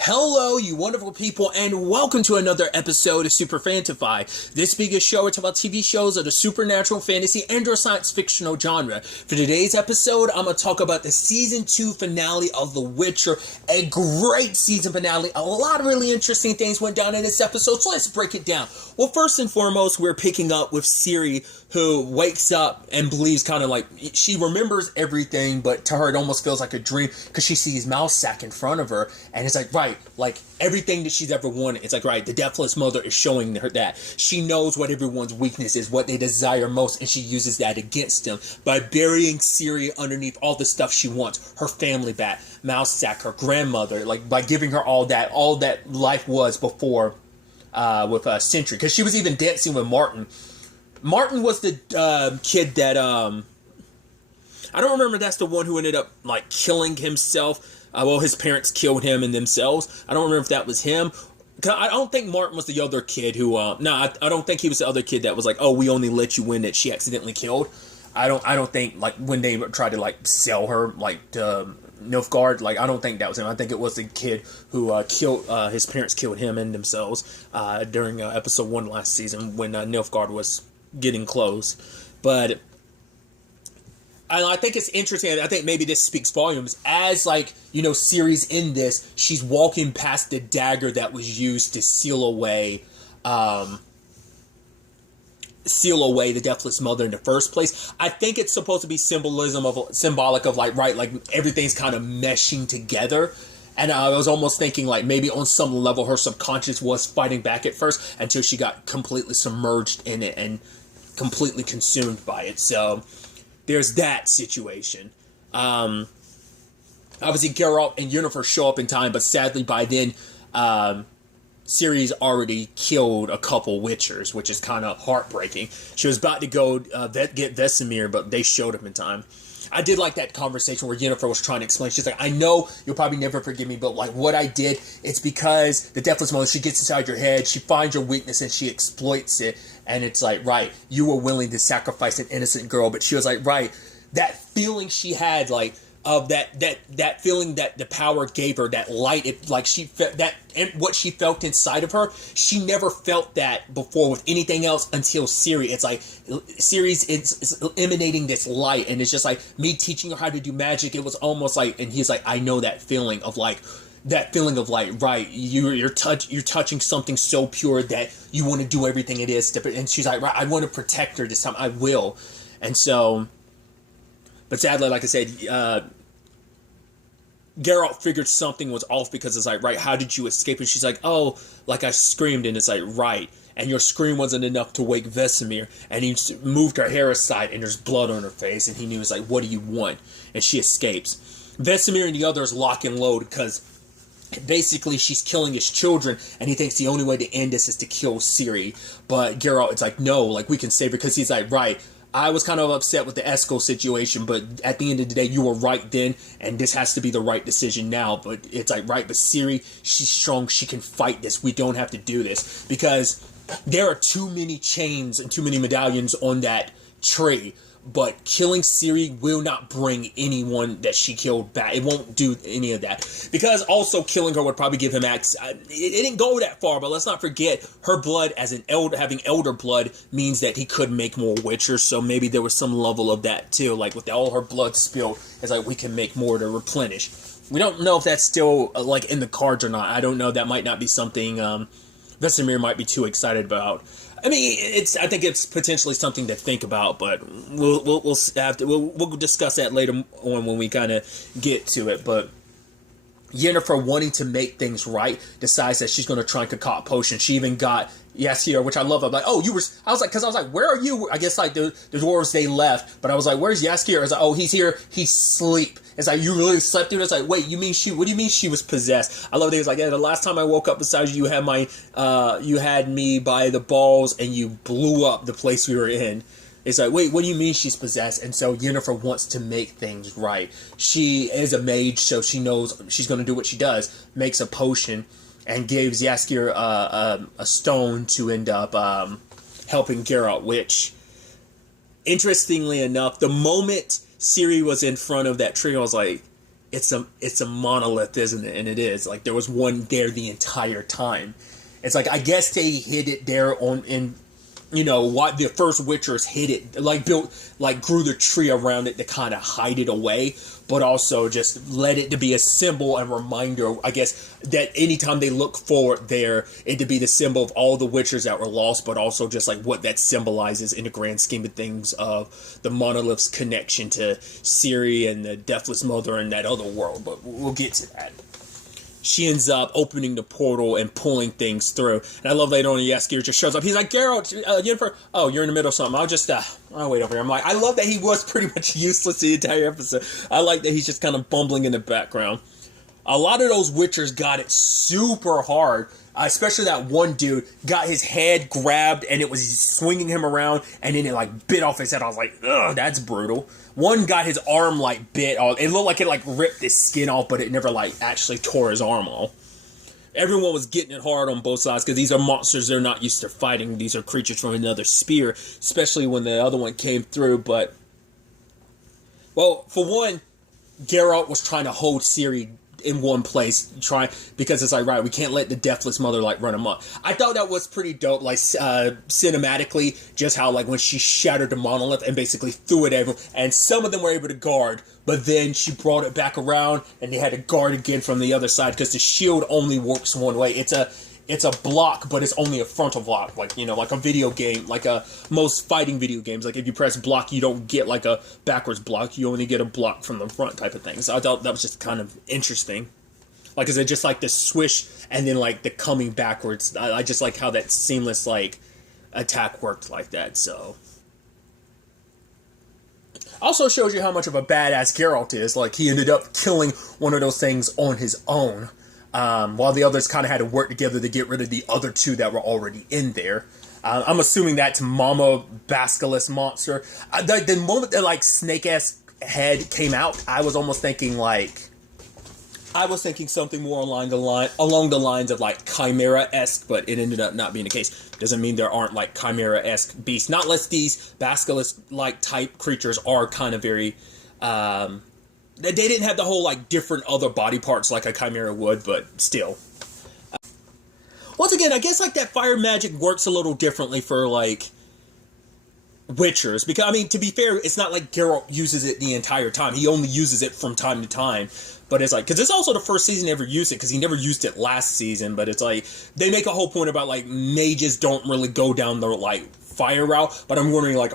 Hello, you wonderful people, and welcome to another episode of Super-Fanta-Fi. This being a show, it's about TV shows of the supernatural, fantasy, and or science fictional genre. For today's episode, I'm going to talk about the Season 2 finale of The Witcher. A great season finale. A lot of really interesting things went down in this episode, so let's break it down. Well, first and foremost, we're picking up with Ciri, who wakes up and believes kind of like, she remembers everything, but to her it almost feels like a dream, because she sees Mousesack in front of her, and it's like, right, like everything that she's ever wanted. It's like, right, the Deathless Mother is showing her that. She knows what everyone's weakness is, what they desire most, and she uses that against them by burying Ciri underneath all the stuff she wants. Her family back, Mousesack, her grandmother, like by giving her all that life was before with Sentry. Because she was even dancing with Martin. Martin was the kid that, I don't remember, that's the one who ended up, like, killing himself. Well, his parents killed him and themselves. I don't remember if that was him. I don't think Martin was the other kid who, I don't think he was the other kid that was like, oh, we only let you win that she accidentally killed. I don't think, like, when they tried to, like, sell her, like, to Nilfgaard, like, I don't think that was him. I think it was the kid who his parents killed him and themselves during episode 1 last season when Nilfgaard was getting close. But I think it's interesting. I think maybe this speaks volumes. As, like, you know, Ciri's in this, she's walking past the dagger that was used to seal away the Deathless Mother in the first place. I think it's supposed to be symbolic of like, right, like everything's kind of meshing together. And I was almost thinking, like, maybe on some level her subconscious was fighting back at first until she got completely submerged in it and completely consumed by it. So there's that situation. Obviously, Geralt and Yennefer show up in time, but sadly by then, Ciri's already killed a couple Witchers, which is kind of heartbreaking. She was about to go get Vesemir, but they showed up in time. I did like that conversation where Yennefer was trying to explain. She's like, I know you'll probably never forgive me, but like what I did, it's because the Deathless Mother, she gets inside your head, she finds your weakness, and she exploits it. And it's like, right, you were willing to sacrifice an innocent girl, but she was like, right, that feeling she had, like, of that feeling that the power gave her, that light, it, like, she felt that, and what she felt inside of her, she never felt that before with anything else until Ciri. It's like, Ciri's it's emanating this light, and it's just like, me teaching her how to do magic, it was almost like, and he's like, I know that feeling of like, right, you're touching something so pure that you want to do everything it is to, and she's like, right, I want to protect her this time, I will. And so, but sadly, like I said, Geralt figured something was off, because it's like, right, how did you escape? And she's like, oh, like I screamed, and it's like, right, and your scream wasn't enough to wake Vesemir, and he moved her hair aside, and there's blood on her face, and he knew, it's like, what do you want? And she escapes. Vesemir and the others lock and load, because basically she's killing his children, and he thinks the only way to end this is to kill Ciri. But Geralt, it's like, no, like, we can save her, because he's like, right, I was kind of upset with the Esco situation, but at the end of the day, you were right then, and this has to be the right decision now. But it's like, right, but Ciri, she's strong, she can fight this, we don't have to do this, because there are too many chains and too many medallions on that tree. But killing Ciri will not bring anyone that she killed back. It won't do any of that. Because also killing her would probably give him access. It didn't go that far, but let's not forget, her blood as an elder, having elder blood, means that he could make more Witchers. So maybe there was some level of that too. Like, with all her blood spilled, it's like, we can make more to replenish. We don't know if that's still like in the cards or not. I don't know. That might not be something Vesemir might be too excited about. I mean, I think it's potentially something to think about, but we'll discuss that later on when we kind of get to it. But Yennefer, wanting to make things right, decides that she's going to try and concoct potion. She even got Yaskier, which I love. I'm like, oh, I was like, where are you? I guess, like, the dwarves, they left, but I was like, where's Yaskier? I was like, oh, he's here. He's asleep. It's like, you really slept through this? Like, wait, what do you mean she was possessed? I love that he was like, yeah, the last time I woke up beside you, you had me by the balls, and you blew up the place we were in. It's like, wait, what do you mean she's possessed? And so Yennefer wants to make things right. She is a mage, so she knows she's going to do what she does. Makes a potion and gives Yaskier a stone to end up helping Geralt, which, interestingly enough, the moment Ciri was in front of that tree, I was like, it's a monolith, isn't it? And it is. Like, there was one there the entire time. It's like, I guess they hid it there what the first Witchers hid it, like grew the tree around it to kind of hide it away, but also just let it to be a symbol and reminder, I guess, that anytime they look forward there, it to be the symbol of all the Witchers that were lost, but also just like what that symbolizes in the grand scheme of things of the monolith's connection to Ciri and the Deathless Mother and that other world, but we'll get to that. She ends up opening the portal and pulling things through. And I love later on, Jaskier just shows up. He's like, Geralt, Yennefer, oh, you're in the middle of something. I'll wait over here. I'm like, I love that he was pretty much useless the entire episode. I like that he's just kind of bumbling in the background. A lot of those Witchers got it super hard. Especially that one dude got his head grabbed and it was swinging him around and then it like bit off his head. I was like, ugh, that's brutal. One got his arm like bit off. It looked like it like ripped his skin off, but it never like actually tore his arm off. Everyone was getting it hard on both sides because these are monsters they're not used to fighting. These are creatures from another sphere, especially when the other one came through. But, well, for one, Geralt was trying to hold Ciri in one place, because it's like, right, we can't let the Deathless Mother like run amok. I thought that was pretty dope, like cinematically, just how like when she shattered the monolith and basically threw it everywhere, and some of them were able to guard, but then she brought it back around and they had to guard again from the other side because the shield only works one way. It's a block, but it's only a frontal block, like, like a video game, like most fighting video games. Like, if you press block, you don't get, like, a backwards block. You only get a block from the front type of thing. So I thought that was just kind of interesting. Like, is it just, like, the swish and then, like, the coming backwards? I just like how that seamless, like, attack worked like that, so. Also shows you how much of a badass Geralt is. Like, he ended up killing one of those things on his own. While the others kind of had to work together to get rid of the other two that were already in there. I'm assuming that's Mama Basilisk monster. The moment that, like, snake-ass head came out, I was almost thinking, like... I was thinking something more along the lines of, like, Chimera-esque, but it ended up not being the case. Doesn't mean there aren't, like, Chimera-esque beasts. Not unless these Basilisk-like type creatures are kind of very... They didn't have the whole, like, different other body parts like a Chimera would, but still. Once again, I guess, like, that fire magic works a little differently for, like, Witchers. Because, I mean, to be fair, it's not like Geralt uses it the entire time. He only uses it from time to time. But it's like, because it's also the first season he ever used it, because he never used it last season. But it's like, they make a whole point about, like, mages don't really go down the, like, fire route, but I'm wondering, like,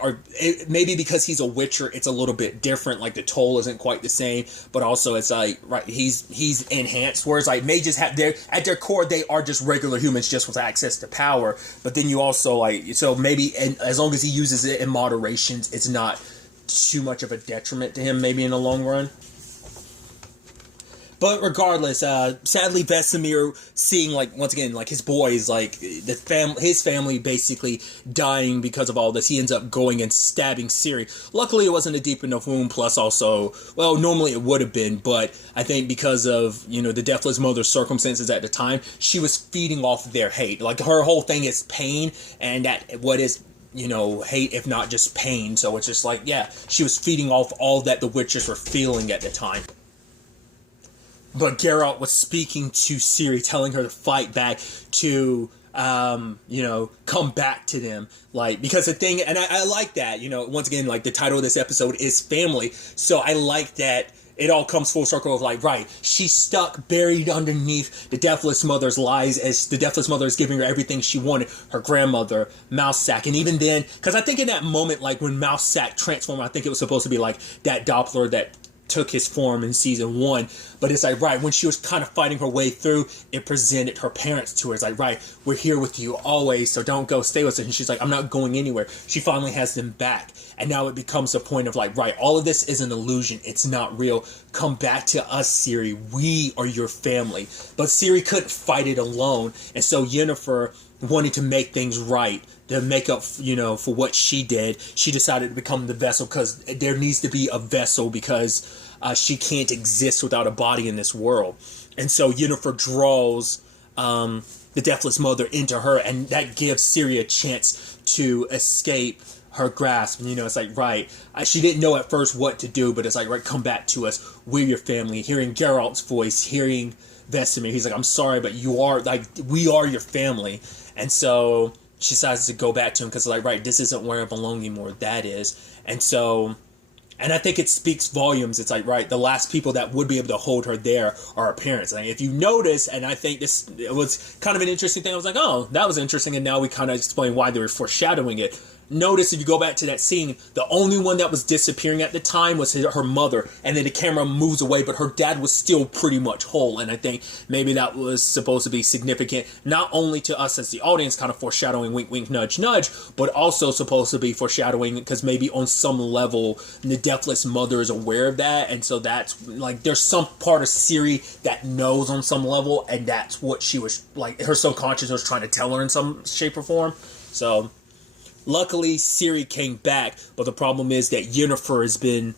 maybe because he's a Witcher, it's a little bit different, like the toll isn't quite the same, but also it's like, right, he's enhanced, whereas like mages at their core, they are just regular humans just with access to power, but then you also, like, so maybe, and as long as he uses it in moderation, it's not too much of a detriment to him, maybe in the long run. But regardless, sadly, Vesemir seeing, like, once again, like, his boys, like, his family basically dying because of all this, he ends up going and stabbing Ciri. Luckily, it wasn't a deep enough wound, plus also, well, normally it would have been, but I think because of, the Deathless Mother's circumstances at the time, she was feeding off their hate. Like, her whole thing is pain, and that, what is... hate, if not just pain. So it's just like, yeah, she was feeding off all that the Witchers were feeling at the time. But Geralt was speaking to Ciri, telling her to fight back, to, come back to them. Like, because the thing, and I like that, once again, like, the title of this episode is Family. So I like that it all comes full circle of, like, right, she's stuck, buried underneath the Deathless Mother's lies, as the Deathless Mother is giving her everything she wanted, her grandmother, Mousesack, and even then, because I think in that moment, like, when Mousesack transformed, I think it was supposed to be, like, that Doppler that took his form in season 1, but it's like, right, when she was kind of fighting her way through, it presented her parents to her. It's like, right, we're here with you always, so don't go, stay with us. And she's like, I'm not going anywhere. She finally has them back, and now it becomes a point of like, right, all of this is an illusion, it's not real, come back to us, Ciri, we are your family. But Ciri couldn't fight it alone, and so Yennefer, wanting to make things right, to make up, for what she did, she decided to become the vessel, because there needs to be a vessel, because she can't exist without a body in this world. And so Yennefer draws the Deathless Mother into her, and that gives Ciri a chance to escape her grasp. And, it's like, right, she didn't know at first what to do, but it's like, right, come back to us. We're your family. Hearing Geralt's voice, hearing Vesemir, he's like, I'm sorry, but we are your family. And so she decides to go back to him because, like, right, this isn't where I belong anymore. That is. And I think it speaks volumes. It's like, right, the last people that would be able to hold her there are her parents. And if you notice, and I think it was kind of an interesting thing, I was like, oh, that was interesting. And now we kind of explain why they were foreshadowing it. Notice if you go back to that scene, the only one that was disappearing at the time was her mother. And then the camera moves away, but her dad was still pretty much whole. And I think maybe that was supposed to be significant, not only to us as the audience, kind of foreshadowing, wink, wink, nudge, nudge, but also supposed to be foreshadowing because maybe on some level, the deathless mother is aware of that. And so that's like, there's some part of Ciri that knows on some level. And that's what she was like, her subconscious was trying to tell her in some shape or form. So luckily, Ciri came back, but the problem is that Yennefer has been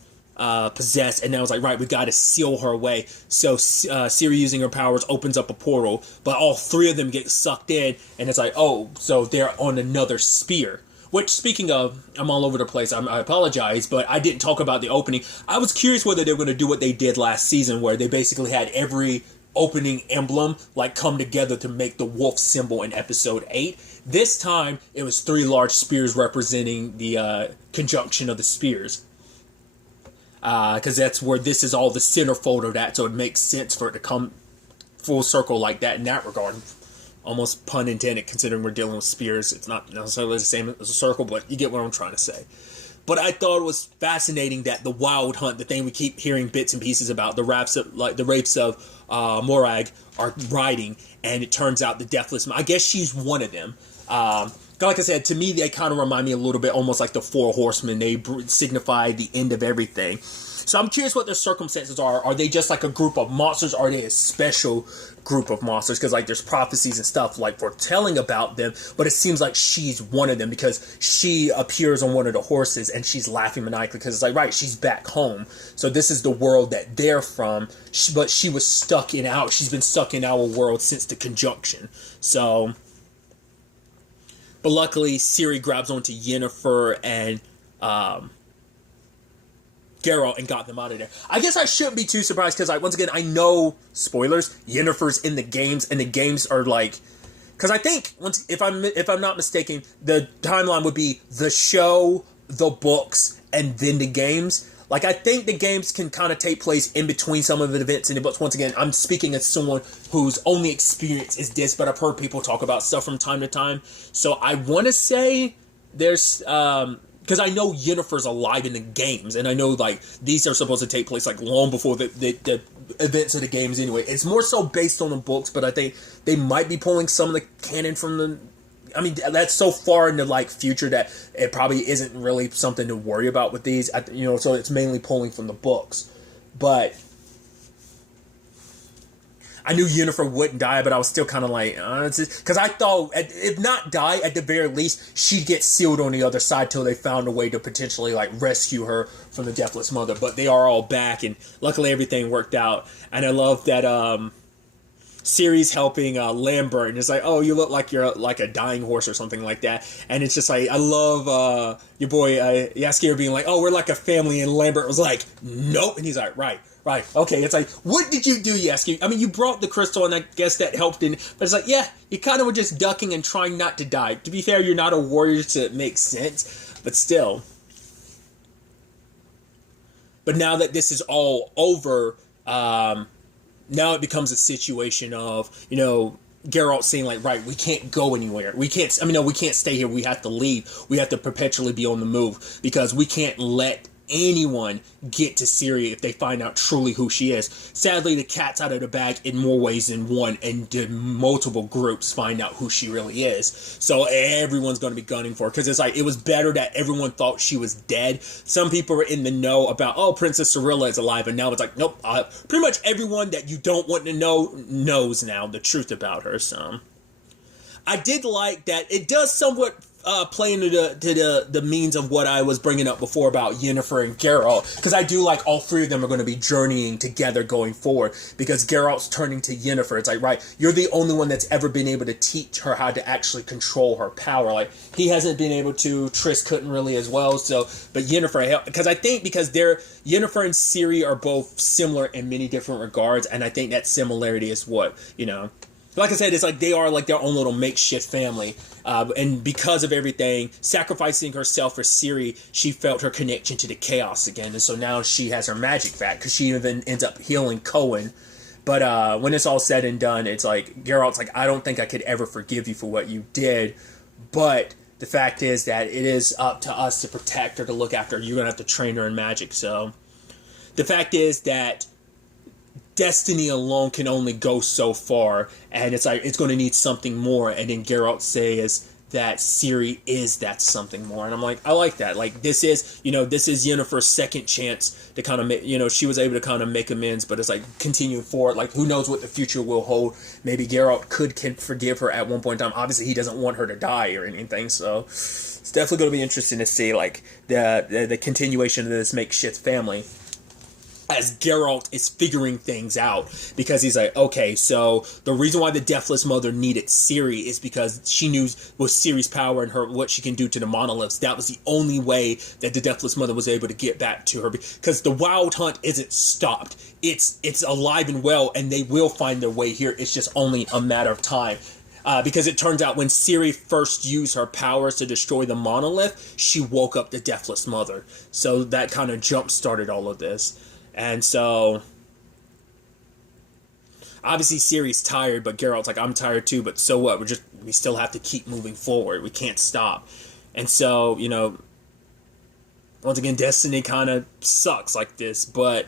possessed, and now it's like, right, we got to seal her away. So Ciri, using her powers, opens up a portal, but all three of them get sucked in, and it's like, oh, so they're on another spear. Which, speaking of, I'm all over the place, I apologize, but I didn't talk about the opening. I was curious whether they were going to do what they did last season, where they basically had every opening emblem like come together to make the wolf symbol in episode 8. This time it was 3 large spears representing the conjunction of the spears, because that's where this is all the centerfold of that, so it makes sense for it to come full circle like that in that regard. Almost pun intended, considering we're dealing with spears. It's not necessarily the same as a circle, but you get what I'm trying to say. But I thought it was fascinating that the Wild Hunt, the thing we keep hearing bits and pieces about, the rapes of Morag are riding, and it turns out the Deathless, I guess she's one of them. Like I said, to me, they kind of remind me a little bit almost like the Four Horsemen. They signify the end of everything. So I'm curious what their circumstances are. Are they just like a group of monsters? Are they a special group of monsters? Because like there's prophecies and stuff like foretelling about them, but it seems like she's one of them because she appears on one of the horses and she's laughing maniacally because it's like, right, she's back home. So this is the world that they're from, but she was she's been stuck in our world since the conjunction. So, but luckily Ciri grabs onto Yennefer and Geralt and got them out of there. I guess I shouldn't be too surprised because, once again, I know, spoilers, Yennefer's in the games, and the games are like, because I think, if I'm not mistaken, the timeline would be the show, the books, and then the games. Like, I think the games can kind of take place in between some of the events in the books. Once again, I'm speaking as someone whose only experience is this, but I've heard people talk about stuff from time to time. So I want to say there's, because I know Yennefer's alive in the games, and I know, like, these are supposed to take place, like, long before the events of the games anyway. It's more so based on the books, but I think they might be pulling some of the canon from the... I mean, that's so far in the, like, future that it probably isn't really something to worry about with these, so it's mainly pulling from the books. But I knew Yennefer wouldn't die, but I was still kind of like, because I thought, if not die, at the very least, she'd get sealed on the other side till they found a way to potentially, like, rescue her from the Deathless Mother. But they are all back, and luckily everything worked out. And I love that Ciri's helping Lambert, and it's like, oh, you look like you're like a dying horse or something like that. And it's just like, I love your boy Jaskier being like, oh, we're like a family, and Lambert was like, nope, and he's like, right, okay. It's like, what did you do, Jaskier? I mean, you brought the crystal, and I guess that helped, but it's like, yeah, you kind of were just ducking and trying not to die. To be fair, you're not a warrior, so it makes sense, but still. But now that this is all over, now it becomes a situation of, Geralt saying, like, right, we can't go anywhere. We can't stay here. We have to leave. We have to perpetually be on the move because we can't let anyone get to Ciri if they find out truly who she is. Sadly, the cat's out of the bag in more ways than one, and multiple groups find out who she really is. So everyone's going to be gunning for her because it's like, it was better that everyone thought she was dead. Some people were in the know about, oh, Princess Cirilla is alive, and now it's like, nope, pretty much everyone that you don't want to know knows now the truth about her. So I did like that it does somewhat play into the means of what I was bringing up before about Yennefer and Geralt, because I do like all three of them are going to be journeying together going forward, because Geralt's turning to Yennefer. It's like, right, you're the only one that's ever been able to teach her how to actually control her power. Like, he hasn't been able to, Triss couldn't really as well, so, but Yennefer, because I think because Yennefer and Ciri are both similar in many different regards, and I think that similarity is what, like I said, it's like they are like their own little makeshift family. And because of everything, sacrificing herself for Ciri, she felt her connection to the chaos again. And so now she has her magic back, because she even ends up healing Cohen. But when it's all said and done, it's like, Geralt's like, I don't think I could ever forgive you for what you did. But the fact is that it is up to us to protect her, to look after her. You're going to have to train her in magic. So the fact is that destiny alone can only go so far, and it's like it's going to need something more. And then Geralt says that Ciri is that something more, and I'm like, I like that. Like, this is Yennefer's second chance to kind of make, she was able to kind of make amends, but it's like continue forward. Like, who knows what the future will hold? Maybe Geralt can forgive her at one point in time. Obviously, he doesn't want her to die or anything, so it's definitely going to be interesting to see like the continuation of this makeshift family, as Geralt is figuring things out, because he's like, okay, so the reason why the Deathless Mother needed Ciri is because she knew with Ciri's power and what she can do to the monoliths, that was the only way that the Deathless Mother was able to get back to her, because the Wild Hunt isn't stopped. It's alive and well, and they will find their way here. It's just only a matter of time. Because it turns out when Ciri first used her powers to destroy the monolith, she woke up the Deathless Mother. So that kind of jump-started all of this. And so, obviously Ciri's tired, but Geralt's like, I'm tired too, but so what? We still have to keep moving forward. We can't stop. And so, once again, destiny kind of sucks like this, but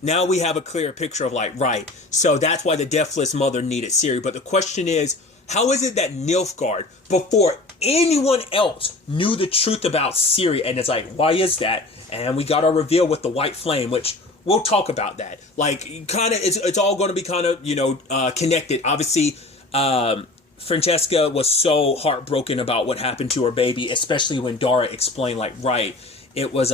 now we have a clear picture of like, right, so that's why the Deathless Mother needed Ciri. But the question is, how is it that Nilfgaard, before anyone else, knew the truth about Ciri? And it's like, why is that? And we got our reveal with the White Flame, which we'll talk about that. Like, kind of, it's all going to be kind of, connected. Obviously, Francesca was so heartbroken about what happened to her baby, especially when Dara explained, like, right, it was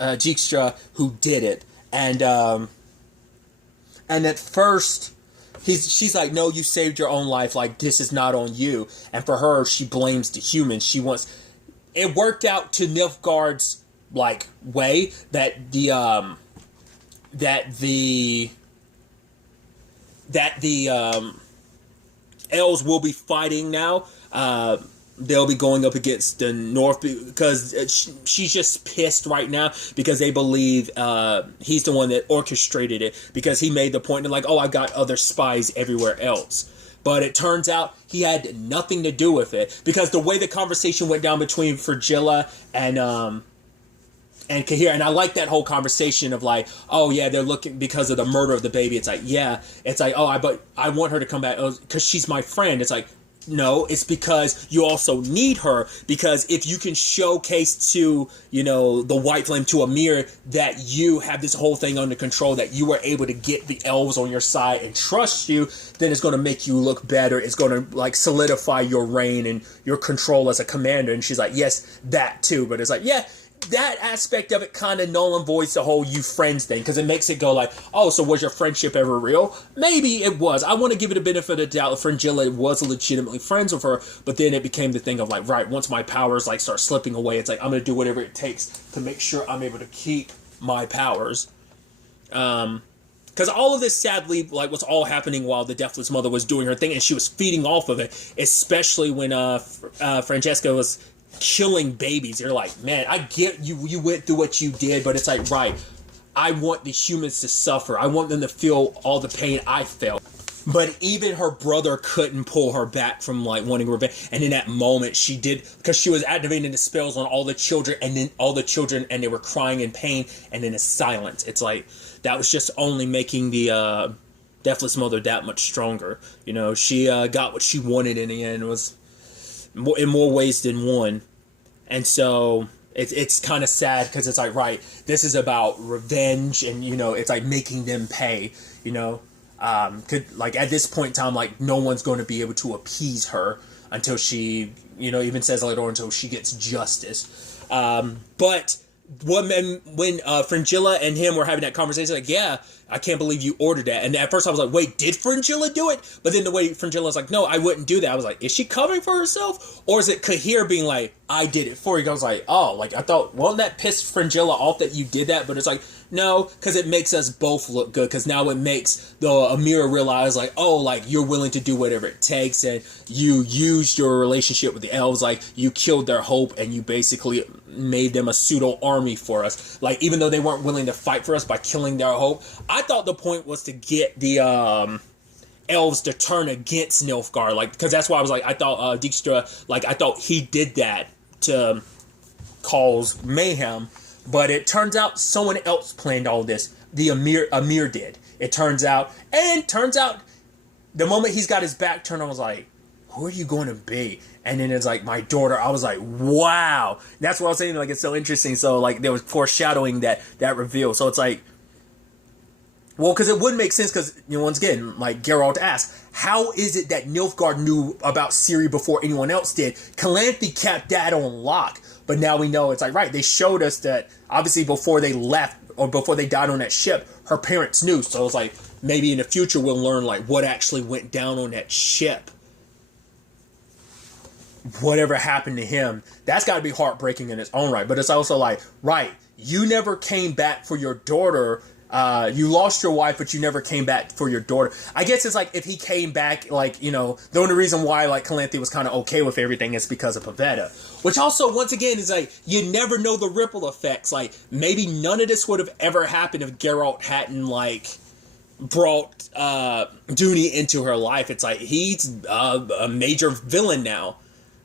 Dijkstra who did it. And at first, she's like, no, you saved your own life. Like, this is not on you. And for her, she blames the humans. She wants... It worked out to Nilfgaard's like way that the elves will be fighting now. They'll be going up against the North, because she's just pissed right now because they believe he's the one that orchestrated it, because he made the point of like, oh, I got other spies everywhere else. But it turns out he had nothing to do with it, because the way the conversation went down between Frigilla and Kahir, and I like that whole conversation of like, oh yeah, they're looking because of the murder of the baby. It's like, yeah, it's like, oh, but I want her to come back because she's my friend. It's like, no, it's because you also need her, because if you can showcase to, the White Flame, to Amir, that you have this whole thing under control, that you were able to get the elves on your side and trust you, then it's going to make you look better. It's going to like solidify your reign and your control as a commander. And she's like, yes, that too. But it's like, yeah, that aspect of it kind of null and voids the whole you friends thing, because it makes it go like, oh, so was your friendship ever real? Maybe it was. I want to give it a benefit of the doubt. Frangilla was legitimately friends with her, but then it became the thing of like, right, once my powers like start slipping away, it's like, I'm going to do whatever it takes to make sure I'm able to keep my powers. Because all of this, sadly, like, was all happening while the Deathless Mother was doing her thing, and she was feeding off of it, especially when Francesca was killing babies. You're like, man, I get you went through what you did, but it's like, right, I want the humans to suffer. I want them to feel all the pain I felt. But even her brother couldn't pull her back from like wanting revenge. And in that moment she did, because she was activating the spells on all the children, and they were crying in pain, and then it's silence. It's like, that was just only making the Deathless Mother that much stronger. She got what she wanted in the end. It was in more ways than one. And so it's kind of sad, because it's like, right, this is about revenge, and it's like making them pay. Like at this point in time, like no one's going to be able to appease her until she, even says later on, until she gets justice. But when Fringilla and him were having that conversation, like, yeah, I can't believe you ordered that. And at first I was like, wait, did Fringilla do it? But then the way Fringilla was like, no, I wouldn't do that. I was like, is she covering for herself? Or is it Kahir being like, I did it for you? I was like, oh, like I thought, won't that piss Fringilla off that you did that? But it's like, no, because it makes us both look good. Because now it makes the Amira realize, like, oh, like you're willing to do whatever it takes, and you used your relationship with the elves, like you killed their hope, and you basically made them a pseudo army for us. Like even though they weren't willing to fight for us by killing their hope, I thought the point was to get the elves to turn against Nilfgaard, like because that's why I was like, I thought Dijkstra, like I thought he did that to cause mayhem. But it turns out someone else planned all this. The Amir did. It turns out, the moment he's got his back turned, I was like, who are you going to be? And then it's like, my daughter. I was like, wow. That's what I was saying. Like, it's so interesting. So, like, there was foreshadowing that reveal. So it's like, well, because it would make sense because, once again, like Geralt asked, how is it that Nilfgaard knew about Ciri before anyone else did? Calanthe kept that on lock. But now we know it's like, right, they showed us that obviously before they left or before they died on that ship, her parents knew. So it's like, maybe in the future we'll learn like what actually went down on that ship. Whatever happened to him, that's got to be heartbreaking in its own right. But it's also like, right, you never came back for your daughter. You lost your wife, but you never came back for your daughter. I guess it's like if he came back, like, the only reason why like Calanthe was kind of okay with everything is because of Pavetta. Which also, once again, is like, you never know the ripple effects. Like, maybe none of this would have ever happened if Geralt hadn't, like, brought Duny into her life. It's like, he's a major villain now.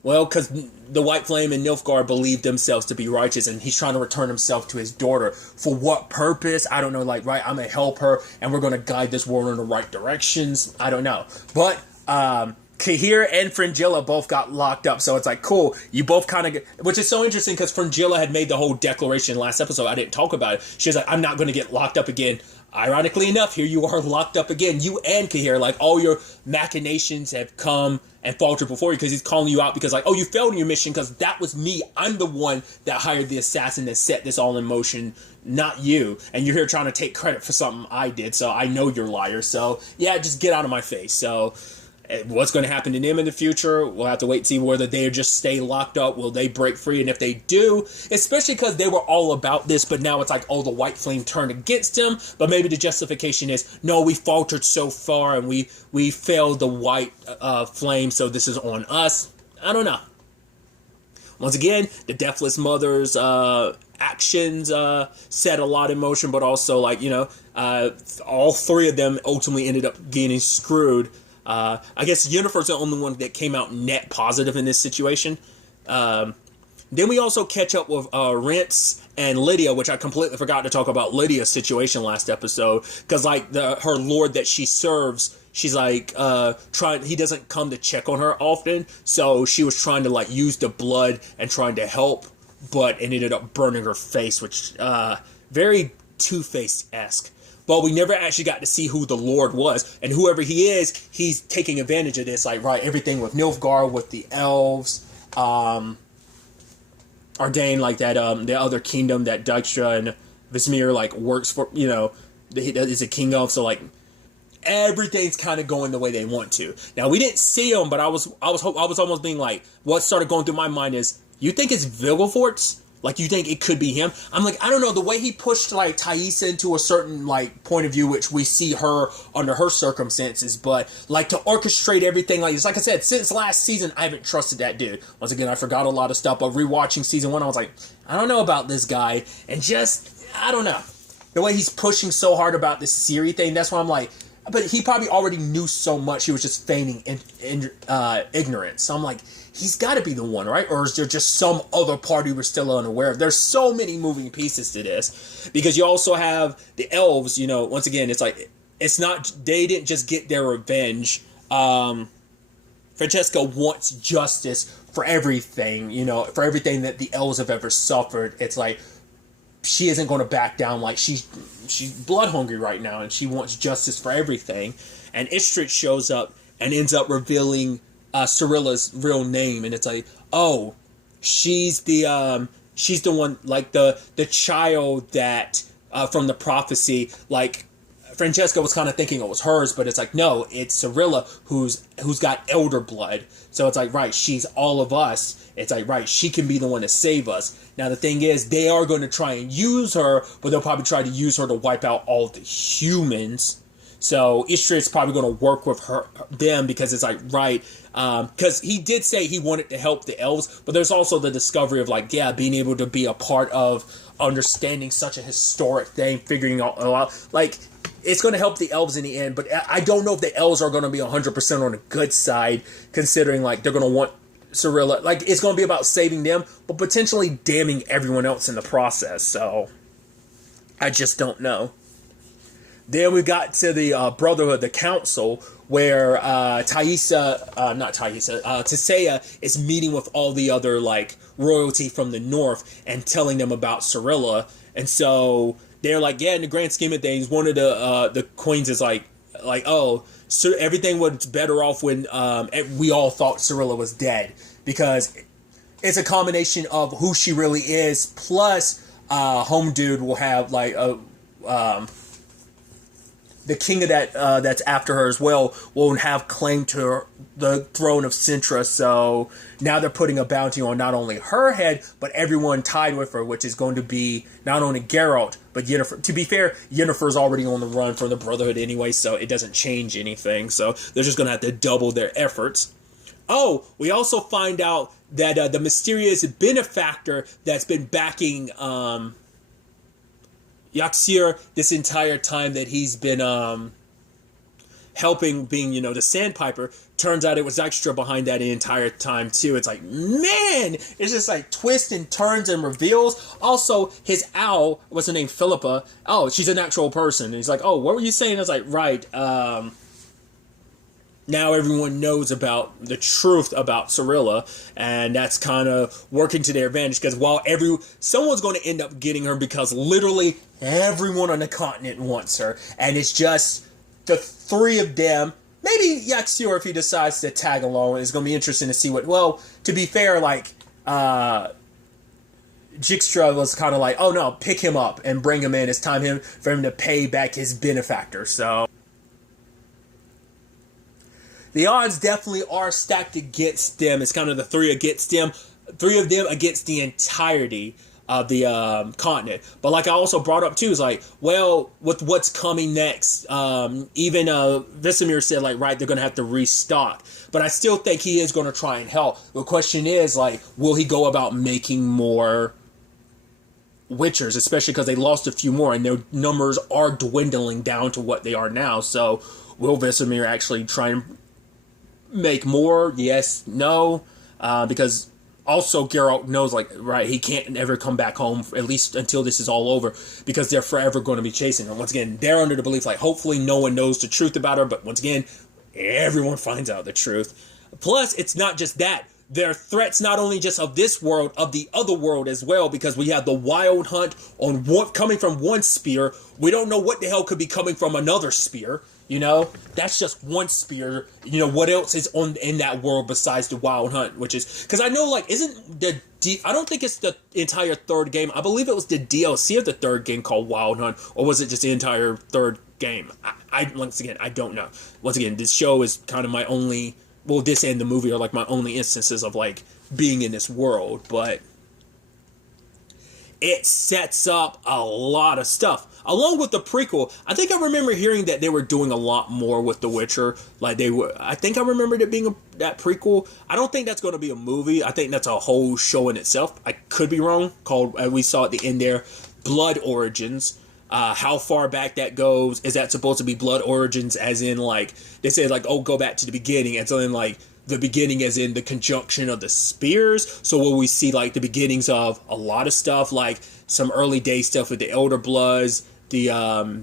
Well, because the White Flame and Nilfgaard believe themselves to be righteous, and he's trying to return himself to his daughter. For what purpose? I don't know. Like, right, I'm going to help her, and we're going to guide this world in the right directions. I don't know. But Kahir and Fringilla both got locked up, so it's like, cool. You both kind of which is so interesting, because Fringilla had made the whole declaration last episode. I didn't talk about it. She was like, I'm not going to get locked up again. Ironically enough, here you are locked up again. You and Kahir, like, all your machinations have come and faltered before you, because he's calling you out because, like, oh, you failed in your mission because that was me. I'm the one that hired the assassin that set this all in motion, not you. And you're here trying to take credit for something I did, so I know you're liars. So, yeah, just get out of my face. So, what's going to happen to them in the future? We'll have to wait and see whether they just stay locked up. Will they break free? And if they do, especially because they were all about this, but now it's like, oh, the White Flame turned against them. But maybe the justification is, no, we faltered so far and we failed the White Flame, so this is on us. I don't know. Once again, the Deathless Mother's actions set a lot in motion, but also, like, all three of them ultimately ended up getting screwed. I guess Yennefer's the only one that came out net positive in this situation. Then we also catch up with Rentz and Lydia, which I completely forgot to talk about Lydia's situation last episode, because like her lord that she serves, she's like he doesn't come to check on her often, so she was trying to like use the blood and trying to help, but it ended up burning her face, which very Two-Faced-esque. But we never actually got to see who the Lord was. And whoever he is, he's taking advantage of this. Like, right, everything with Nilfgaard, with the elves, Ardain, like that, the other kingdom that Dijkstra and Vesemir, like, works for, is a king of. So, like, everything's kind of going the way they want to. Now, we didn't see him, but I was almost being like, what started going through my mind is, you think it's Vilgefortz? Like, you think it could be him? I'm like, I don't know. The way he pushed, like, Thaisa into a certain, like, point of view, which we see her under her circumstances, but, like, to orchestrate everything, like I said, since last season, I haven't trusted that dude. Once again, I forgot a lot of stuff, but rewatching season 1, I was like, I don't know about this guy, and just, I don't know. The way he's pushing so hard about this Ciri thing, that's why I'm like, but he probably already knew so much, he was just feigning ignorance. So I'm like, he's got to be the one, right? Or is there just some other party we're still unaware of? There's so many moving pieces to this. Because you also have the elves, once again, it's like, it's not, they didn't just get their revenge. Francesca wants justice for everything, for everything that the elves have ever suffered. It's like, she isn't going to back down. Like she's blood hungry right now, and she wants justice for everything. And Istrid shows up and ends up revealing Cirilla's real name, and it's like, oh, she's the one, like the child that from the prophecy. Like Francesca was kind of thinking it was hers, but it's like, no, it's Cirilla who's got elder blood. So it's like, right, she's all of us. It's like, right, she can be the one to save us. Now the thing is, they are going to try and use her, but they'll probably try to use her to wipe out all the humans. So Istrid's probably going to work with them, because it's like, right, because he did say he wanted to help the elves, but there's also the discovery of, like, yeah, being able to be a part of understanding such a historic thing, figuring it all out. Like, it's going to help the elves in the end, but I don't know if the elves are going to be 100% on the good side, considering, like, they're going to want Cirilla. Like, it's going to be about saving them, but potentially damning everyone else in the process. So I just don't know. Then we got to the Brotherhood, the Council, where Tisea is meeting with all the other, like, royalty from the north and telling them about Cirilla. And so they're like, yeah, in the grand scheme of things, one of the queens is like, oh, so everything was better off when we all thought Cirilla was dead, because it's a combination of who she really is, plus Home Dude will have, like, the king of that's after her as well will have claim to the throne of Sintra. So now they're putting a bounty on not only her head, but everyone tied with her, which is going to be not only Geralt, but Yennefer. To be fair, Yennefer's already on the run for the Brotherhood anyway, so it doesn't change anything. So they're just going to have to double their efforts. Oh, we also find out that the mysterious benefactor that's been backing Yaksir this entire time that he's been helping, being, the Sandpiper, turns out it was Extra behind that the entire time too. It's like, man, it's just like twists and turns and reveals. Also, his owl, what's her name, Philippa, oh, she's an actual person. And he's like, oh, what were you saying? I was like, right, now everyone knows about the truth about Cirilla, and that's kind of working to their advantage, because while someone's going to end up getting her, because literally everyone on the continent wants her, and it's just the three of them. Maybe Yaksur, if he decides to tag along, is going to be interesting to see what. Well, to be fair, like Dijkstra was kind of like, oh no, pick him up and bring him in. It's time for him to pay back his benefactor. So the odds definitely are stacked against them. It's kind of the three of them against the entirety of the continent. But like I also brought up too, is like, well, with what's coming next, even Vesemir said, like, right, they're going to have to restock. But I still think he is going to try and help. The question is, like, will he go about making more Witchers, especially because they lost a few more and their numbers are dwindling down to what they are now. So will Vesemir actually try and make more? Yes, no, because also Geralt knows, like, right, he can't ever come back home, at least until this is all over, because they're forever going to be chasing him. Once again, they're under the belief, like, hopefully no one knows the truth about her, but once again, everyone finds out the truth. Plus, it's not just that. There are threats not only just of this world, of the other world as well, because we have the wild hunt on coming from one spear. We don't know what the hell could be coming from another spear. That's just one spear. What else is in that world besides the Wild Hunt, which is, because I know, like, I don't think it's the entire third game. I believe it was the DLC of the third game called Wild Hunt, or was it just the entire third game? Once again, I don't know. Once again, this show is kind of my only, well, this and the movie are like my only instances of, like, being in this world, but it sets up a lot of stuff. Along with the prequel, I think I remember hearing that they were doing a lot more with The Witcher. Like, I think I remembered it being that prequel. I don't think that's going to be a movie. I think that's a whole show in itself. I could be wrong. Called, we saw at the end there, Blood Origins. How far back that goes. Is that supposed to be Blood Origins as in, like, they say, like, oh, go back to the beginning. And so then, like, the beginning as in the conjunction of the spears. So will we see, like, the beginnings of a lot of stuff, like some early day stuff with the Elder Bloods, the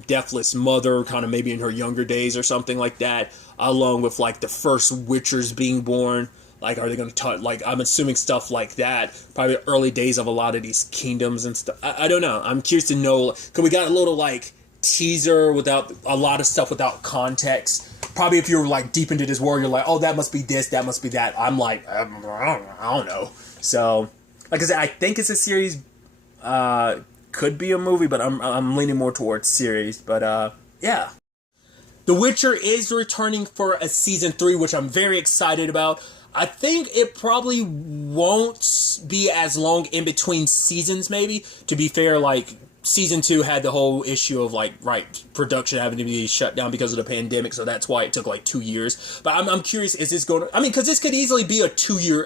Deathless Mother, kind of maybe in her younger days or something like that, along with, like, the first Witchers being born. Like, are they going to touch, like, I'm assuming stuff like that. Probably the early days of a lot of these kingdoms and stuff. I don't know. I'm curious to know, because we got a little, like, teaser without a lot of stuff without context. Probably if you're, like, deep into this world, you're like, oh, that must be this, that must be that. I'm like, I don't know. So, like I said, I think it's a series. Could be a movie, but I'm leaning more towards series. But, yeah. The Witcher is returning for a season 3, which I'm very excited about. I think it probably won't be as long in between seasons, maybe. To be fair, like, season 2 had the whole issue of, like, production having to be shut down because of the pandemic, so that's why it took, like, 2 years. But I'm curious, is this going to... I mean, because this could easily be a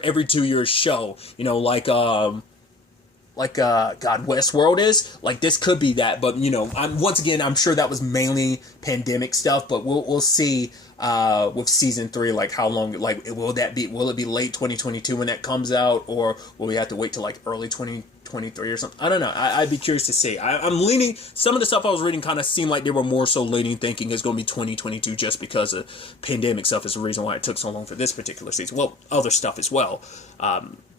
every 2 year show. You know, like Westworld is. Like, this could be that, but, you know, I'm sure that was mainly pandemic stuff, but we'll see with season 3, like, how long, like, will it be late 2022 when that comes out, or will we have to wait till, like, early 2023 or something? I don't know. I'd be curious to see. I'm leaning, some of the stuff I was reading kind of seemed like they were more so leaning thinking it's going to be 2022 just because of pandemic stuff is the reason why it took so long for this particular season. Well, other stuff as well.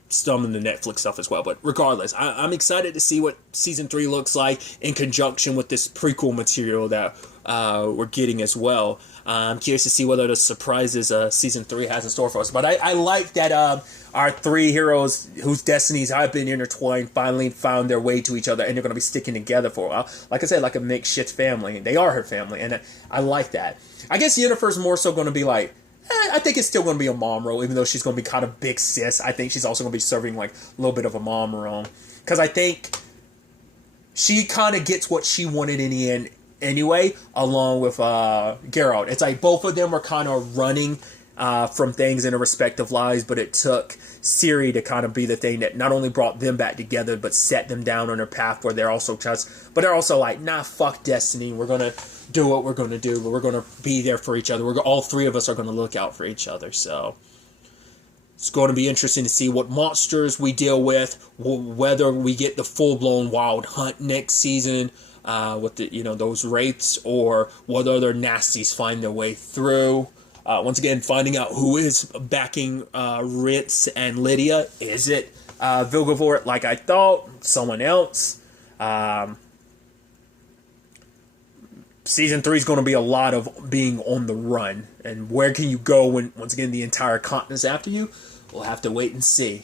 Some of the Netflix stuff as well. But regardless, I'm excited to see what season 3 looks like in conjunction with this prequel material that we're getting as well. I'm curious to see what other surprises season 3 has in store for us. But I like that our 3 heroes whose destinies have been intertwined finally found their way to each other, and they're going to be sticking together for a while. Like I said, like a makeshift family. They are her family, and I like that. I guess Yennefer's more so going to be like, I think it's still going to be a mom role, even though she's going to be kind of big sis. I think she's also going to be serving like a little bit of a mom role. Because I think she kind of gets what she wanted in the end anyway, along with Geralt. It's like both of them were kind of running from things in their respective lives, but it took Ciri to kind of be the thing that not only brought them back together, but set them down on their path where they're also but they're also like, nah, fuck destiny. We're going to do what we're going to do, but we're going to be there for each other. All 3 of us are going to look out for each other. So it's going to be interesting to see what monsters we deal with, whether we get the full-blown wild hunt next season with the, those wraiths, or what other nasties find their way through. Once again, finding out who is backing Ritz and Lydia. Is it Vilgefortz like I thought? Someone else? Season 3 is going to be a lot of being on the run. And where can you go when, once again, the entire continent's after you? We'll have to wait and see.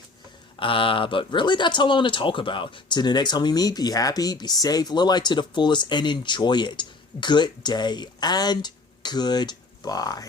But really, that's all I want to talk about. Till the next time we meet, be happy, be safe, live life to the fullest, and enjoy it. Good day, and goodbye.